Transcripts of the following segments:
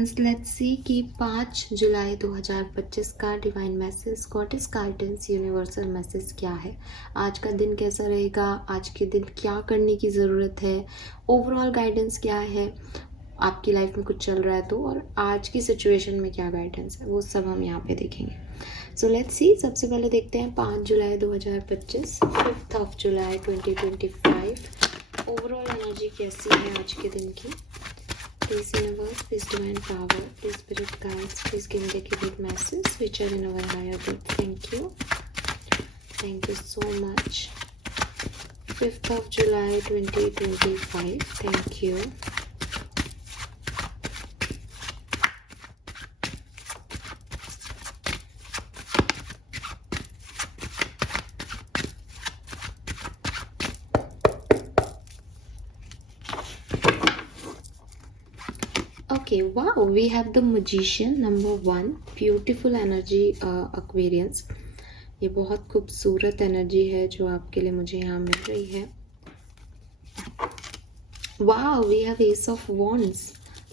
Friends, let's see कि 5 जुलाई 2025 का divine message, goddess guidance, universal message क्या है। आज का दिन कैसा रहेगा, आज के दिन क्या करने की ज़रूरत है, ओवरऑल गाइडेंस क्या है, आपकी लाइफ में कुछ चल रहा है तो, और आज की सिचुएशन में क्या गाइडेंस है, वो सब हम यहाँ पे देखेंगे। So let's see. सबसे पहले देखते हैं 5 जुलाई 2025, 5 जुलाई 2025 ओवरऑल एनर्जी कैसी है आज के दिन की। Please universe, please divine power, please spirit guides, please give me the accurate message which are in our higher good. Thank you. Thank you so much. 5th of July 2025. Thank you. Okay, wow, we have the magician number 1, beautiful energy, Aquarians. ये बहुत खूबसूरत energy है जो आपके लिए मुझे यहाँ मिल रही है। वाह, we have ace of wands,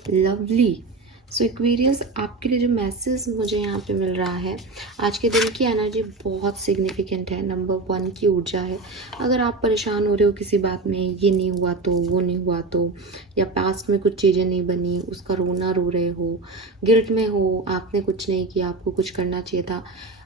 lovely. So Aquarius, आपके लिए जो मैसेज मुझे यहाँ पे मिल रहा है, आज के दिन की एनर्जी बहुत सिग्निफिकेंट है। नंबर 1 की ऊर्जा है। अगर आप परेशान हो रहे हो किसी बात में, ये नहीं हुआ तो, वो नहीं हुआ तो, या पास्ट में कुछ चीज़ें नहीं बनी, उसका रोना रो रहे हो, गिल्ट में हो, आपने कुछ नहीं किया, आपको कुछ करना चाहिए था,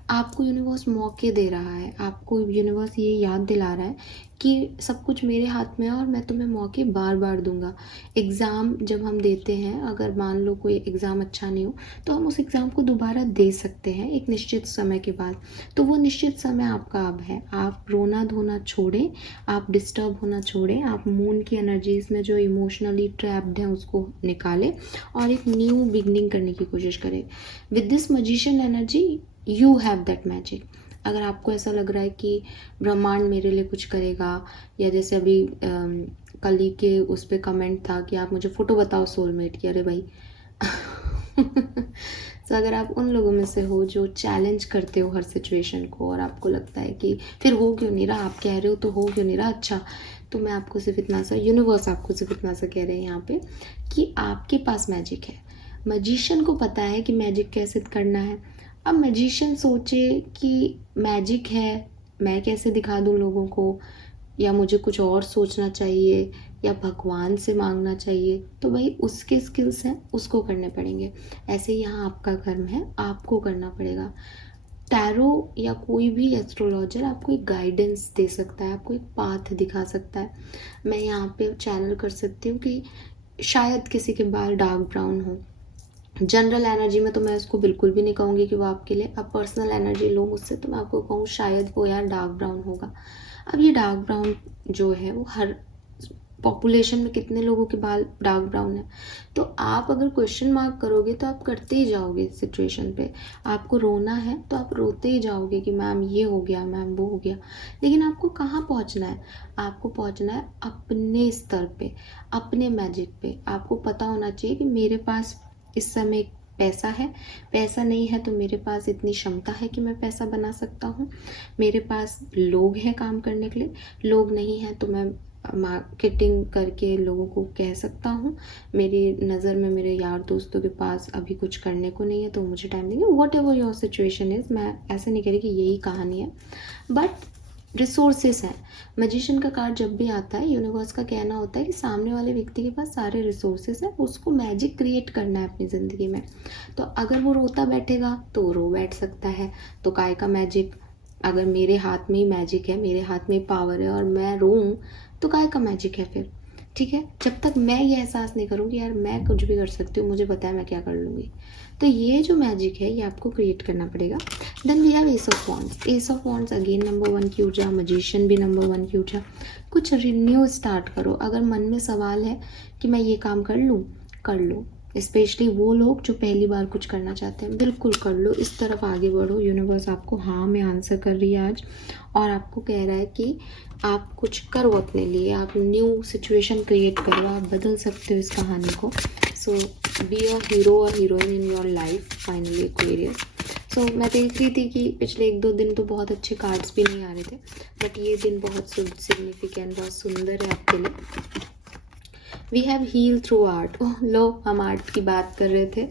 आपको यूनिवर्स मौके दे रहा है। आपको यूनिवर्स ये याद दिला रहा है कि सब कुछ मेरे हाथ में है और मैं तुम्हें मौके बार बार दूंगा। एग्ज़ाम जब हम देते हैं, अगर मान लो कोई एग्ज़ाम अच्छा नहीं हो तो हम उस एग्ज़ाम को दोबारा दे सकते हैं एक निश्चित समय के बाद। तो वो निश्चित समय आपका अब है। आप रोना धोना छोड़ें, आप डिस्टर्ब होना छोड़ें, आप मून की एनर्जीज में जो इमोशनली ट्रैप्ड हैं उसको निकालें और एक न्यू बिगनिंग करने की कोशिश करें। With this magician energy you have that magic. अगर आपको ऐसा लग रहा है कि ब्रह्मांड मेरे लिए कुछ करेगा, या जैसे अभी कल ही के उस पर कमेंट था कि आप मुझे फ़ोटो बताओ सोलमेट की, अरे भाई तो अगर आप उन लोगों में से हो जो चैलेंज करते हो हर सिचुएशन को और आपको लगता है कि फिर हो क्यों नहीं रहा, आप कह रहे हो तो हो क्यों नहीं रहा, अच्छा, तो मैं आपको सिर्फ इतना सा, यूनिवर्स आपको सिर्फ इतना सा कह रहे हैं यहाँ पे कि आपके पास मैजिक है। मैजिशियन को पता है कि मैजिक कैसे करना है। अब मैजिशियन सोचे कि मैजिक है, मैं कैसे दिखा दूँ लोगों को, या मुझे कुछ और सोचना चाहिए, या भगवान से मांगना चाहिए, तो भाई उसके स्किल्स हैं, उसको करने पड़ेंगे। ऐसे यहाँ आपका कर्म है, आपको करना पड़ेगा। टैरो या कोई भी एस्ट्रोलॉजर आपको एक गाइडेंस दे सकता है, आपको एक पाथ दिखा सकता है। मैं यहाँ पे चैनल कर सकती हूँ कि शायद किसी के बाल डार्क ब्राउन हो। जनरल एनर्जी में तो मैं उसको बिल्कुल भी नहीं कहूँगी कि वो आपके लिए। अब पर्सनल एनर्जी लो मुझसे तो मैं आपको कहूँ शायद वो यार डार्क ब्राउन होगा। अब ये डार्क ब्राउन जो है वो हर पॉपुलेशन में कितने लोगों के बाल डार्क ब्राउन है, तो आप अगर क्वेश्चन मार्क करोगे तो आप करते ही जाओगे सिचुएशन पे। आपको रोना है तो आप रोते ही जाओगे कि मैम ये हो गया, मैम वो हो गया। लेकिन आपको कहाँ पहुँचना है? आपको पहुँचना है अपने स्तर पे, अपने मैजिक पे। आपको पता होना चाहिए कि मेरे पास इस समय पैसा है, पैसा नहीं है तो मेरे पास इतनी क्षमता है कि मैं पैसा बना सकता हूँ, मेरे पास लोग हैं काम करने के लिए, लोग नहीं हैं तो मैं मार्केटिंग करके लोगों को कह सकता हूँ, मेरी नज़र में मेरे यार दोस्तों के पास अभी कुछ करने को नहीं है तो मुझे टाइम देंगे। What ever your situation is, मैं ऐसे नहीं कह रही कि यही कहानी है, बट रिसोर्सेस हैं। मैजिशियन का कार्ड जब भी आता है, यूनिवर्स का कहना होता है कि सामने वाले व्यक्ति के पास सारे रिसोर्सेस हैं, उसको मैजिक क्रिएट करना है अपनी ज़िंदगी में। तो अगर वो रोता बैठेगा तो वो रो बैठ सकता है, तो काय का मैजिक। अगर मेरे हाथ में ही मैजिक है, मेरे हाथ में पावर है और मैं रोऊं तो काय का मैजिक है फिर? ठीक है, जब तक मैं ये एहसास नहीं करूँगी यार मैं कुछ भी कर सकती हूँ, मुझे पता है मैं क्या कर लूँगी, तो ये जो मैजिक है ये आपको क्रिएट करना पड़ेगा। Then we have ace of wands. Ace of wands again number 1 की ऊर्जा, मैजिशियन भी नंबर 1 की ऊर्जा। कुछ रिन्यू स्टार्ट करो। अगर मन में सवाल है कि मैं ये काम कर लूँ, कर लो। स्पेशली वो लोग जो पहली बार कुछ करना चाहते हैं, बिल्कुल कर लो, इस तरफ आगे बढ़ो। यूनिवर्स आपको हाँ में आंसर कर रही है आज, और आपको कह रहा है कि आप कुछ करो अपने लिए, आप न्यू सिचुएशन क्रिएट करो, आप बदल सकते हो इस कहानी को। सो बी अ हीरो और heroine in your life finally Aquarius. So मैं देख रही थी कि पिछले 1-2 दिन तो बहुत अच्छे कार्ड्स भी नहीं आ रहे थे, बट ये दिन बहुत सिग्निफिकेंट, बहुत सुंदर है आपके लिए। We have heal through art. Oh लो, हम आर्ट की बात कर रहे थे।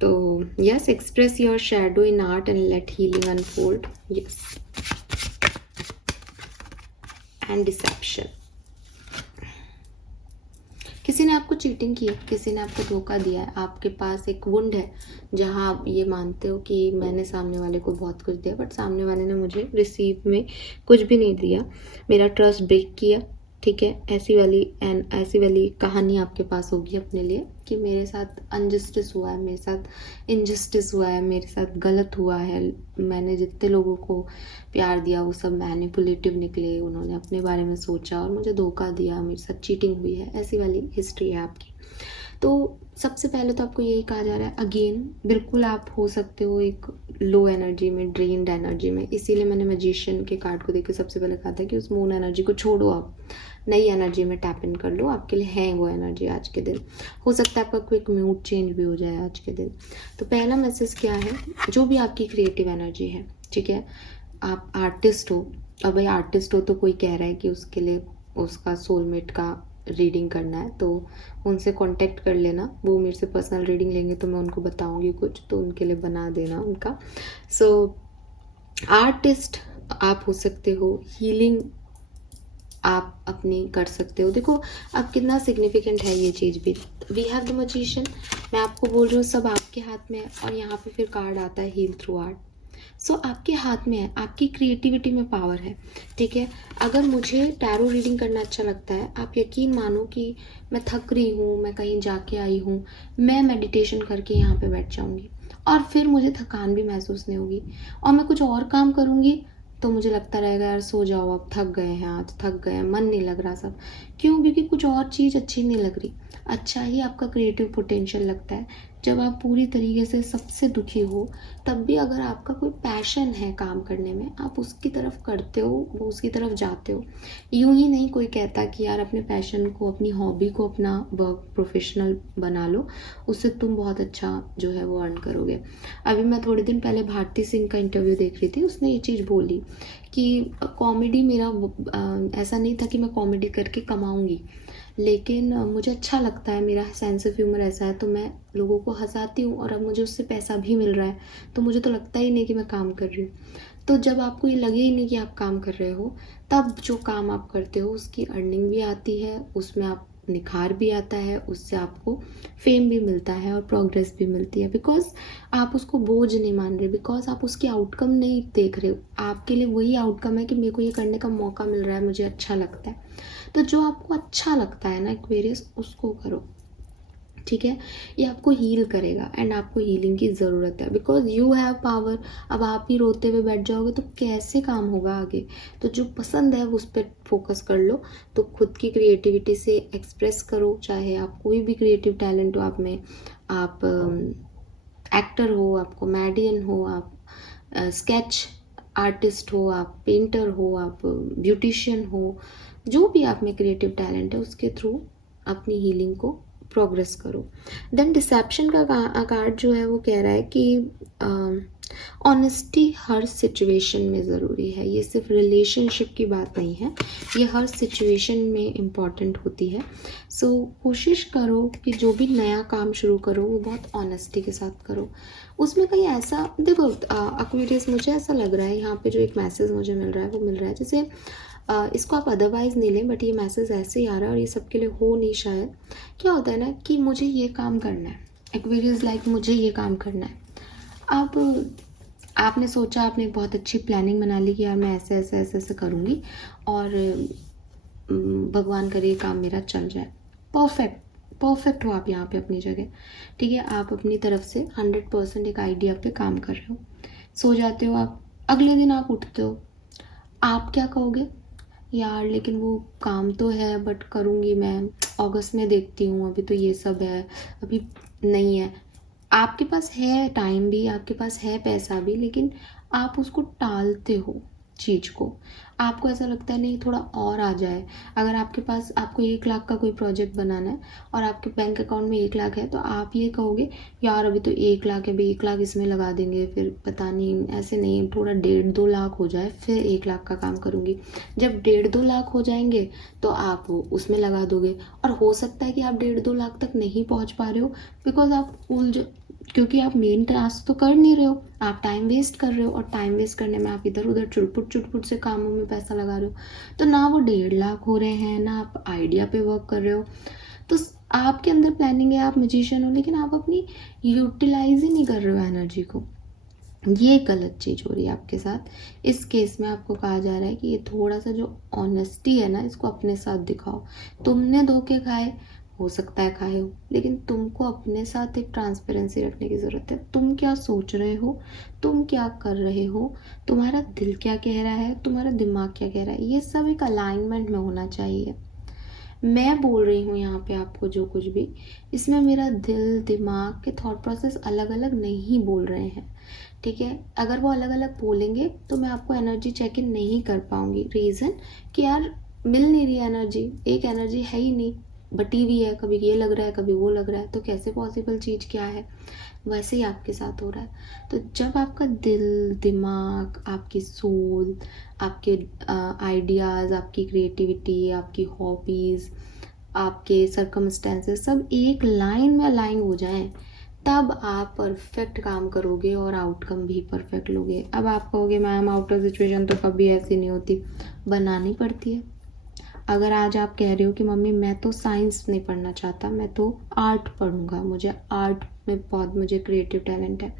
तो yes, express your shadow in art and let healing unfold. Yes, and deception. किसी ने आपको चीटिंग की है, किसी ने आपको धोखा दिया है, आपके पास एक वुंड है जहां आप ये मानते हो कि मैंने सामने वाले को बहुत कुछ दिया, बट सामने वाले ने मुझे रिसीव में कुछ भी नहीं दिया, मेरा ट्रस्ट ब्रेक किया। ठीक है, ऐसी वाली कहानी आपके पास होगी अपने लिए कि मेरे साथ अनजस्टिस हुआ है, मेरे साथ इनजस्टिस हुआ है, मेरे साथ गलत हुआ है, मैंने जितने लोगों को प्यार दिया वो सब मैनिपुलेटिव निकले, उन्होंने अपने बारे में सोचा और मुझे धोखा दिया, मेरे साथ चीटिंग हुई है, ऐसी वाली हिस्ट्री है आपकी। तो सबसे पहले तो आपको यही कहा जा रहा है, अगेन बिल्कुल आप हो सकते हो एक लो एनर्जी में, ड्रेन्ड एनर्जी में, इसीलिए मैंने मैजिशियन के कार्ड को देख के सबसे पहले कहा था कि उस मून एनर्जी को छोड़ो, आप नई एनर्जी में टैप इन कर लो, आपके लिए है वो एनर्जी आज के दिन। हो सकता है आपका क्विक मूड चेंज भी हो जाए आज के दिन। तो पहला मैसेज क्या है, जो भी आपकी क्रिएटिव एनर्जी है, ठीक है, आप आर्टिस्ट हो, अब भाई आर्टिस्ट हो तो कोई कह रहा है कि उसके लिए उसका सोलमेट का रीडिंग करना है, तो उनसे कांटेक्ट कर लेना, वो मेरे से पर्सनल रीडिंग लेंगे तो मैं उनको बताऊंगी कुछ, तो उनके लिए बना देना उनका। सो आर्टिस्ट आप हो सकते हो, हीलिंग आप अपनी कर सकते हो। देखो अब कितना सिग्निफिकेंट है ये चीज़ भी। वी हैव द मैजिशियन, मैं आपको बोल रही हूँ सब आपके हाथ में है, और यहाँ पे फिर कार्ड आता है हील थ्रू आर्ट। सो आपके हाथ में है, आपकी क्रिएटिविटी में पावर है। ठीक है, अगर मुझे टैरो रीडिंग करना अच्छा लगता है, आप यकीन मानो कि मैं थक रही हूँ, मैं कहीं जाके आई हूँ, मैं मेडिटेशन करके यहाँ पे बैठ जाऊँगी और फिर मुझे थकान भी महसूस नहीं होगी, और मैं कुछ और काम करूँगी तो मुझे लगता रहेगा यार सो जाओ, अब थक गए हैं, आज थक गए हैं, मन नहीं लग रहा सब। क्यों? क्योंकि कुछ और चीज़ अच्छी नहीं लग रही। अच्छा ही आपका क्रिएटिव पोटेंशियल लगता है जब आप पूरी तरीके से सबसे दुखी हो, तब भी अगर आपका कोई पैशन है काम करने में, आप उसकी तरफ करते हो, वो उसकी तरफ जाते हो। यूं ही नहीं कोई कहता कि यार अपने पैशन को, अपनी हॉबी को अपना वर्क प्रोफेशनल बना लो, उससे तुम बहुत अच्छा जो है वो अर्न करोगे। अभी मैं थोड़े दिन पहले भारती सिंह का इंटरव्यू देख रही थी, उसने ये चीज़ बोली कि कॉमेडी मेरा ऐसा नहीं था कि मैं कॉमेडी करके कमाऊंगी, लेकिन मुझे अच्छा लगता है, मेरा सेंस ऑफ ह्यूमर ऐसा है, तो मैं लोगों को हंसाती हूँ और अब मुझे उससे पैसा भी मिल रहा है, तो मुझे तो लगता ही नहीं कि मैं काम कर रही हूँ। तो जब आपको ये लगे ही नहीं कि आप काम कर रहे हो, तब जो काम आप करते हो उसकी अर्निंग भी आती है, उसमें आप निखार भी आता है, उससे आपको फेम भी मिलता है और प्रोग्रेस भी मिलती है, बिकॉज आप उसको बोझ नहीं मान रहे, बिकॉज आप उसकी आउटकम नहीं देख रहे हो, आपके लिए वही आउटकम है कि मेरे को ये करने का मौका मिल रहा है, मुझे अच्छा लगता है। तो जो आपको अच्छा लगता है ना एक्वेरियस, उसको करो। ठीक है, ये आपको हील करेगा एंड आपको हीलिंग की ज़रूरत है, बिकॉज यू हैव पावर। अब आप ही रोते हुए बैठ जाओगे तो कैसे काम होगा आगे? तो जो पसंद है उस पर फोकस कर लो। तो खुद की क्रिएटिविटी से एक्सप्रेस करो, चाहे आप कोई भी क्रिएटिव टैलेंट हो आप में, आप एक्टर हो, आप कॉमेडियन हो, आप स्केच आर्टिस्ट हो, आप पेंटर हो, आप ब्यूटिशियन हो, जो भी आप में क्रिएटिव टैलेंट है उसके थ्रू अपनी हीलिंग को प्रोग्रेस करो। देन डिसेप्शन का कार्ड जो है वो कह रहा है कि ऑनेस्टी हर सिचुएशन में ज़रूरी है। ये सिर्फ रिलेशनशिप की बात नहीं है, ये हर सिचुएशन में इम्पॉर्टेंट होती है। सो कोशिश करो कि जो भी नया काम शुरू करो वो बहुत ऑनेस्टी के साथ करो। उसमें कहीं ऐसा देखो एक्वेरियस, मुझे ऐसा लग रहा है यहाँ पे जो एक मैसेज मुझे मिल रहा है वो मिल रहा है जैसे इसको आप अदरवाइज़ नहीं लें, बट ये मैसेज ऐसे ही आ रहा है और ये सबके लिए हो नहीं शायद। क्या होता है ना कि मुझे ये काम करना है, एक्वेरियस लाइक मुझे ये काम करना है। अब आपने सोचा, आपने एक बहुत अच्छी प्लानिंग बना ली कि यार मैं ऐसे ऐसे ऐसे ऐसे करूँगी और भगवान करे ये काम मेरा चल जाए। परफेक्ट हो आप यहाँ पे अपनी जगह। ठीक है, आप अपनी तरफ से 100% एक आइडिया पे काम कर रहे हो, सो जाते हो आप, अगले दिन आप उठते हो, आप क्या कहोगे? यार लेकिन वो काम तो है, बट करूँगी मैं, अगस्त में देखती हूँ, अभी तो ये सब है, अभी नहीं है। आपके पास है टाइम भी, आपके पास है पैसा भी, लेकिन आप उसको टालते हो। चीज़ को। आपको ऐसा लगता है नहीं थोड़ा और आ जाए। अगर आपके पास आपको 1 लाख का कोई प्रोजेक्ट बनाना है और आपके बैंक अकाउंट में 1 लाख है, तो आप ये कहोगे यार अभी तो 1 लाख है, अभी 1 लाख इसमें लगा देंगे, फिर पता नहीं, ऐसे नहीं, थोड़ा 1.5-2 लाख हो जाए फिर 1 लाख का काम करूँगी। जब 1.5-2 लाख हो जाएंगे तो आप वो उसमें लगा दोगे। और हो सकता है कि आप 1.5-2 लाख तक नहीं पहुँच पा रहे हो बिकॉज आप क्योंकि आप मेन टास्क तो कर नहीं रहे हो, आप टाइम वेस्ट कर रहे हो, और टाइम वेस्ट करने में आप इधर उधर चुटपुट से कामों में पैसा लगा रहे हो। तो ना वो 1.5 लाख हो रहे हैं, ना आप आइडिया पे वर्क कर रहे हो। तो आपके अंदर प्लानिंग है, आप मैजिशियन हो, लेकिन आप अपनी यूटिलाइज ही नहीं कर रहे हो एनर्जी को। ये गलत चीज़ हो रही है आपके साथ। इस केस में आपको कहा जा रहा है कि ये थोड़ा सा जो ऑनेस्टी है ना, इसको अपने साथ दिखाओ। तुमने धोखे खाए, हो सकता है खाए हो, लेकिन तुमको अपने साथ एक ट्रांसपेरेंसी रखने की ज़रूरत है। तुम क्या सोच रहे हो, तुम क्या कर रहे हो, तुम्हारा दिल क्या कह रहा है, तुम्हारा दिमाग क्या कह रहा है, ये सब एक अलाइनमेंट में होना चाहिए। मैं बोल रही हूँ यहाँ पे आपको जो कुछ भी, इसमें मेरा दिल दिमाग के थॉट प्रोसेस अलग अलग नहीं बोल रहे हैं, ठीक है। अगर वो अलग अलग बोलेंगे तो मैं आपको एनर्जी चेक इन नहीं कर पाऊंगी। रीज़न कि यार मिल नहीं रही एनर्जी, एक एनर्जी है ही नहीं, बटी हुई है, कभी ये लग रहा है कभी वो लग रहा है, तो कैसे पॉसिबल चीज़ क्या है। वैसे ही आपके साथ हो रहा है। तो जब आपका दिल दिमाग, आपकी सोल, आपके आइडियाज़, आपकी क्रिएटिविटी, आपकी हॉबीज़, आपके सर्कमस्टेंसेस सब एक लाइन में अलाइन हो जाएं, तब आप परफेक्ट काम करोगे और आउटकम भी परफेक्ट लोगे। अब आप कहोगे मैम आउट ऑफ सिचुएशन तो कभी ऐसी नहीं होती, बनानी पड़ती है। अगर आज आप कह रहे हो कि मम्मी मैं तो साइंस नहीं पढ़ना चाहता, मैं तो आर्ट पढ़ूंगा, मुझे आर्ट में बहुत मुझे क्रिएटिव टैलेंट है,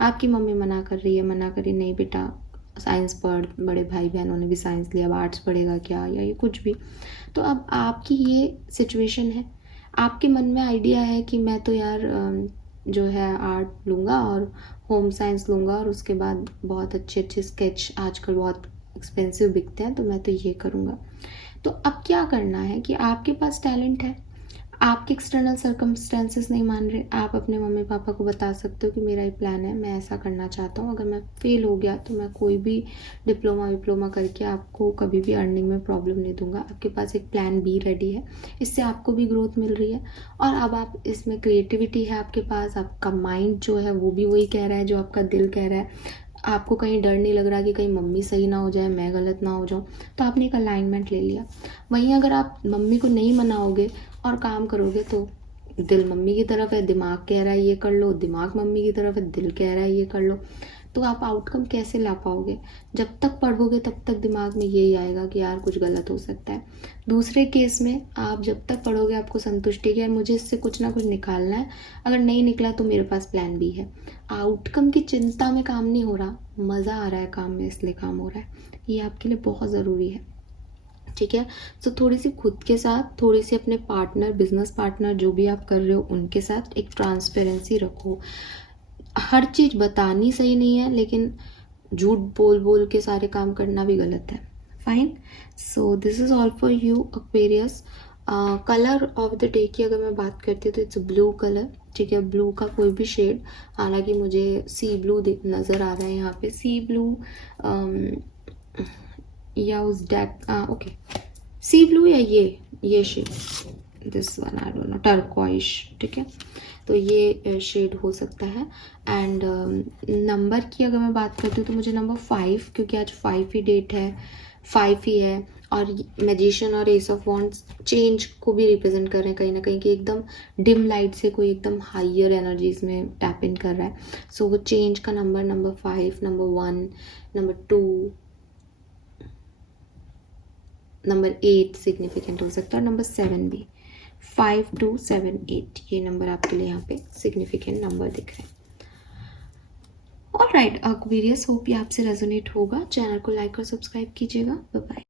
आपकी मम्मी मना कर रही है, मना करी नहीं बेटा साइंस पढ़, बड़े भाई बहनों ने भी साइंस लिया, अब आर्ट्स पढ़ेगा क्या, या ये कुछ भी। तो अब आपकी ये सिचुएशन है, आपके मन में आइडिया है कि मैं तो यार जो है आर्ट लूँगा और होम साइंस लूँगा, और उसके बाद बहुत अच्छे अच्छे स्केच आजकल बहुत एक्सपेंसिव बिकते हैं, तो मैं तो ये करूँगा। तो अब क्या करना है कि आपके पास टैलेंट है, आपके एक्सटर्नल सर्कमस्टेंसेस नहीं मान रहे, आप अपने मम्मी पापा को बता सकते हो कि मेरा ये प्लान है, मैं ऐसा करना चाहता हूँ, अगर मैं फेल हो गया तो मैं कोई भी डिप्लोमा करके आपको कभी भी अर्निंग में प्रॉब्लम नहीं दूंगा। आपके पास एक प्लान बी रेडी है, इससे आपको भी ग्रोथ मिल रही है, और अब आप इसमें क्रिएटिविटी है आपके पास, आपका माइंड जो है वो भी वही कह रहा है जो आपका दिल कह रहा है। आपको कहीं डर नहीं लग रहा कि कहीं मम्मी सही ना हो जाए, मैं गलत ना हो जाऊँ, तो आपने एक अलाइनमेंट ले लिया। वहीं अगर आप मम्मी को नहीं मनाओगे और काम करोगे, तो दिल मम्मी की तरफ है, दिमाग कह रहा है ये कर लो, दिमाग मम्मी की तरफ है, दिल कह रहा है ये कर लो, तो आप आउटकम कैसे ला पाओगे। जब तक पढ़ोगे तब तक दिमाग में यही आएगा कि यार कुछ गलत हो सकता है। दूसरे केस में आप जब तक पढ़ोगे आपको संतुष्टि कि यार मुझे इससे कुछ ना कुछ निकालना है, अगर नहीं निकला तो मेरे पास प्लान बी है। आउटकम की चिंता में काम नहीं हो रहा, मज़ा आ रहा है काम में इसलिए काम हो रहा है। ये आपके लिए बहुत ज़रूरी है, ठीक है। तो थोड़ी सी खुद के साथ, थोड़ी सी अपने पार्टनर, बिजनेस पार्टनर जो भी आप कर रहे हो उनके साथ एक ट्रांसपेरेंसी रखो। हर चीज़ बतानी सही नहीं है, लेकिन झूठ बोल बोल के सारे काम करना भी गलत है। Fine, so this is all for you Aquarius. Colour of the day की अगर मैं बात करती हूँ तो इट्स ब्लू कलर, ठीक है। ब्लू का कोई भी शेड, हालांकि मुझे सी ब्लू नज़र आ रहा है यहाँ पे, सी ब्लू या उस डेक, ओके सी ब्लू या ये shade, this one I don't know, turquoise, ठीक है। तो ये शेड हो सकता है। एंड नंबर की अगर मैं बात करती हूँ तो मुझे नंबर 5, क्योंकि आज 5 ही डेट है, 5 ही है, और मैजिशियन और एस ऑफ वॉन्ड्स चेंज को भी रिप्रेजेंट कर रहे हैं कहीं ना कहीं, कि एकदम डिम लाइट से कोई एकदम हाइयर एनर्जीज में टैप इन कर रहा है। सो वो चेंज का number 5, number 1, number 2, number 8 significant हो सकता है, और नंबर 7 भी, 5, 2, 7, 8 ये नंबर आपके लिए यहाँ पे सिग्निफिकेंट नंबर दिख रहे हैं। ऑलराइट एक्वेरियस, होप ये आपसे रेजोनेट होगा। चैनल को लाइक और सब्सक्राइब कीजिएगा। Bye bye.